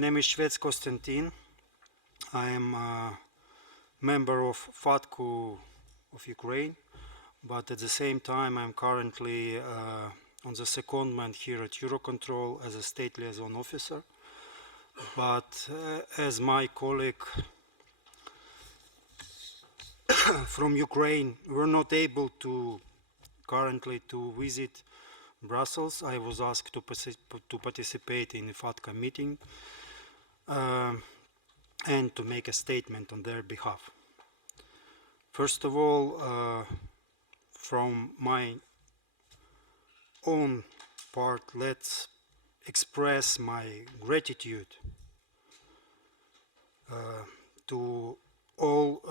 name is Shvets Konstantin. I am a member of IFATCA of Ukraine, but at the same time I'm currently on the secondment here at Eurocontrol as a state liaison officer. But as my colleague from Ukraine were not able to currently to visit Brussels, I was asked to participate in the IFATCA meeting and to make a statement on their behalf. First of all, from my own part, let's express my gratitude to all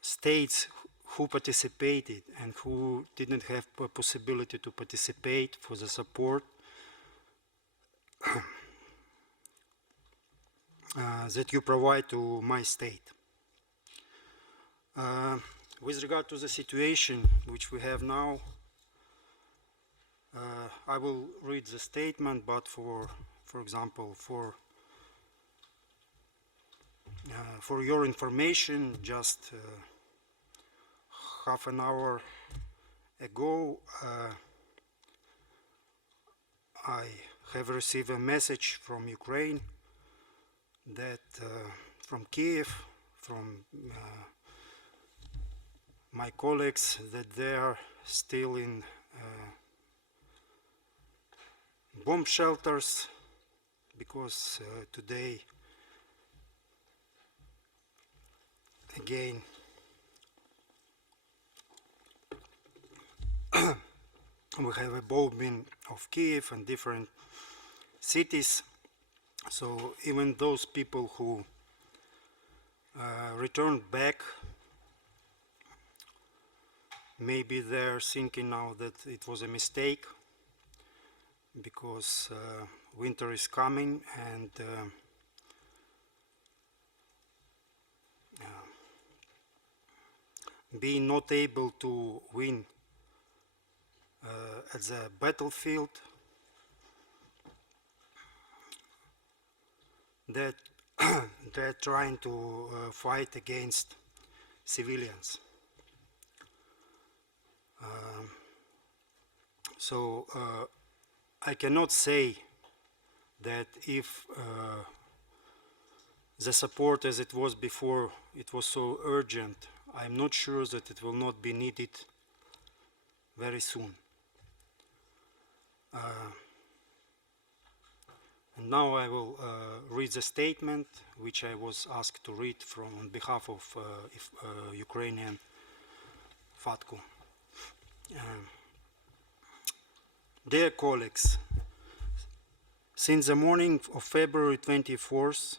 states who participated and who didn't have a possibility to participate for the support that you provide to my state. With regard to the situation which we have now, I will read the statement, but for example, for your information, just half an hour ago, I have received a message from Ukraine that from Kiev, from my colleagues, that they are still in bomb shelters because today again we have a bombing of Kiev and different cities. So even those people who returned back, maybe they're thinking now that it was a mistake because winter is coming and being not able to win at the battlefield, that they're trying to fight against civilians. So I cannot say that if the support as it was before, it was so urgent. I'm not sure that it will not be needed very soon. And now I will read the statement which I was asked to read on behalf of Ukrainian IFATCA. Dear colleagues, since the morning of February 24th,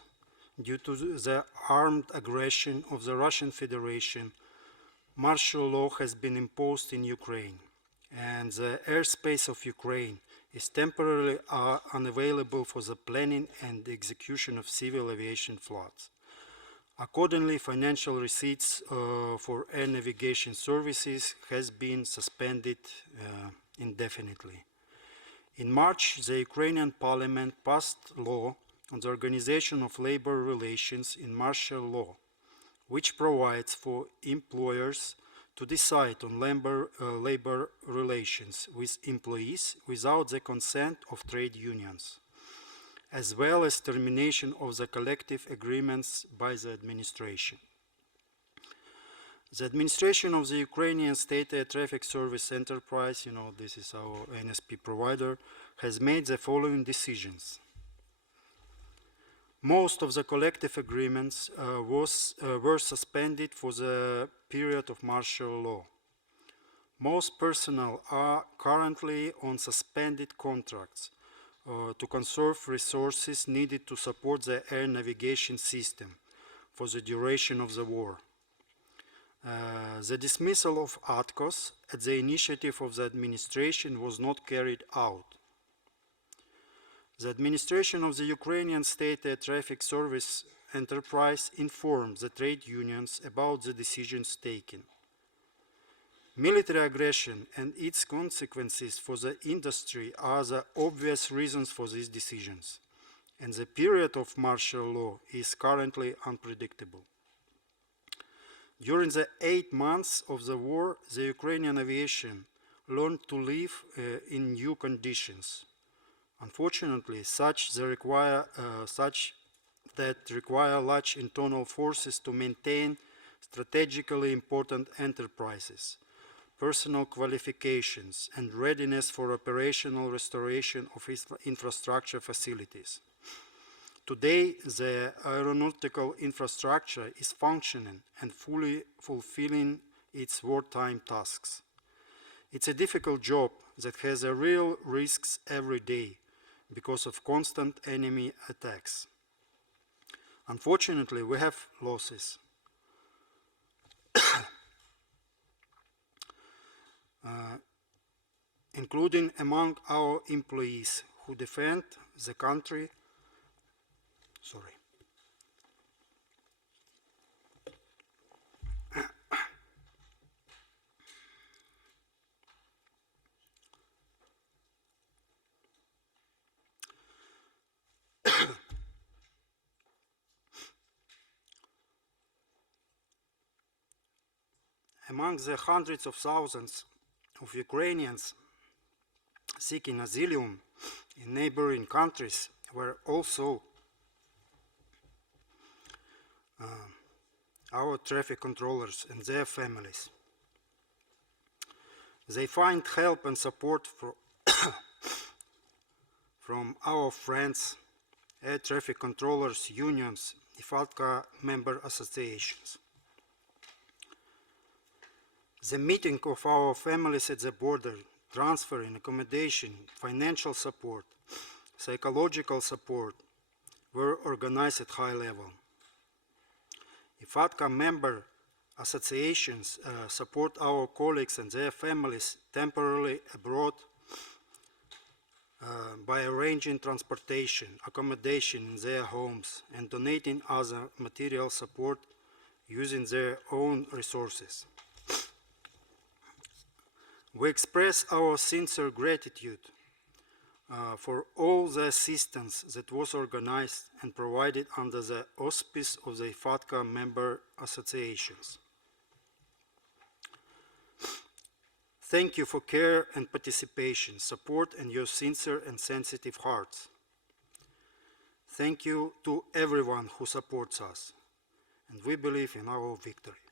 due to the armed aggression of the Russian Federation, martial law has been imposed in Ukraine, and the airspace of Ukraine is temporarily unavailable for the planning and the execution of civil aviation flights. Accordingly, financial receipts for air navigation services has been suspended indefinitely. In March, the Ukrainian parliament passed law on the organization of labor relations in martial law, which provides for employers to decide on labor relations with employees without the consent of trade unions, as well as termination of the collective agreements by the administration. The administration of the Ukrainian State Air Traffic Service Enterprise, this is our NSP provider, has made the following decisions. Most of the collective agreements were suspended for the period of martial law. Most personnel are currently on suspended contracts to conserve resources needed to support the air navigation system for the duration of the war. The dismissal of ATCOS at the initiative of the administration was not carried out. The administration of the Ukrainian State Air Traffic Service Enterprise informed the trade unions about the decisions taken. Military aggression and its consequences for the industry are the obvious reasons for these decisions, and the period of martial law is currently unpredictable. During the 8 months of the war, the Ukrainian aviation learned to live in new conditions. Unfortunately, such that require large internal forces to maintain strategically important enterprises, personal qualifications, and readiness for operational restoration of infrastructure facilities. Today, the aeronautical infrastructure is functioning and fully fulfilling its wartime tasks. It's a difficult job that has real risks every day because of constant enemy attacks. Unfortunately, we have losses. Including among our employees who defend the country. Among the hundreds of thousands of Ukrainians seeking asylum in neighboring countries were also our traffic controllers and their families. They find help and support from our friends, air traffic controllers, unions, IFATCA member associations. The meeting of our families at the border, transferring accommodation, financial support, psychological support were organized at high level. IFATCA member associations support our colleagues and their families temporarily abroad by arranging transportation, accommodation in their homes, and donating other material support using their own resources. We express our sincere gratitude for all the assistance that was organized and provided under the auspice of the IFATCA member associations. Thank you for care and participation, support, and your sincere and sensitive hearts. Thank you to everyone who supports us, and we believe in our victory.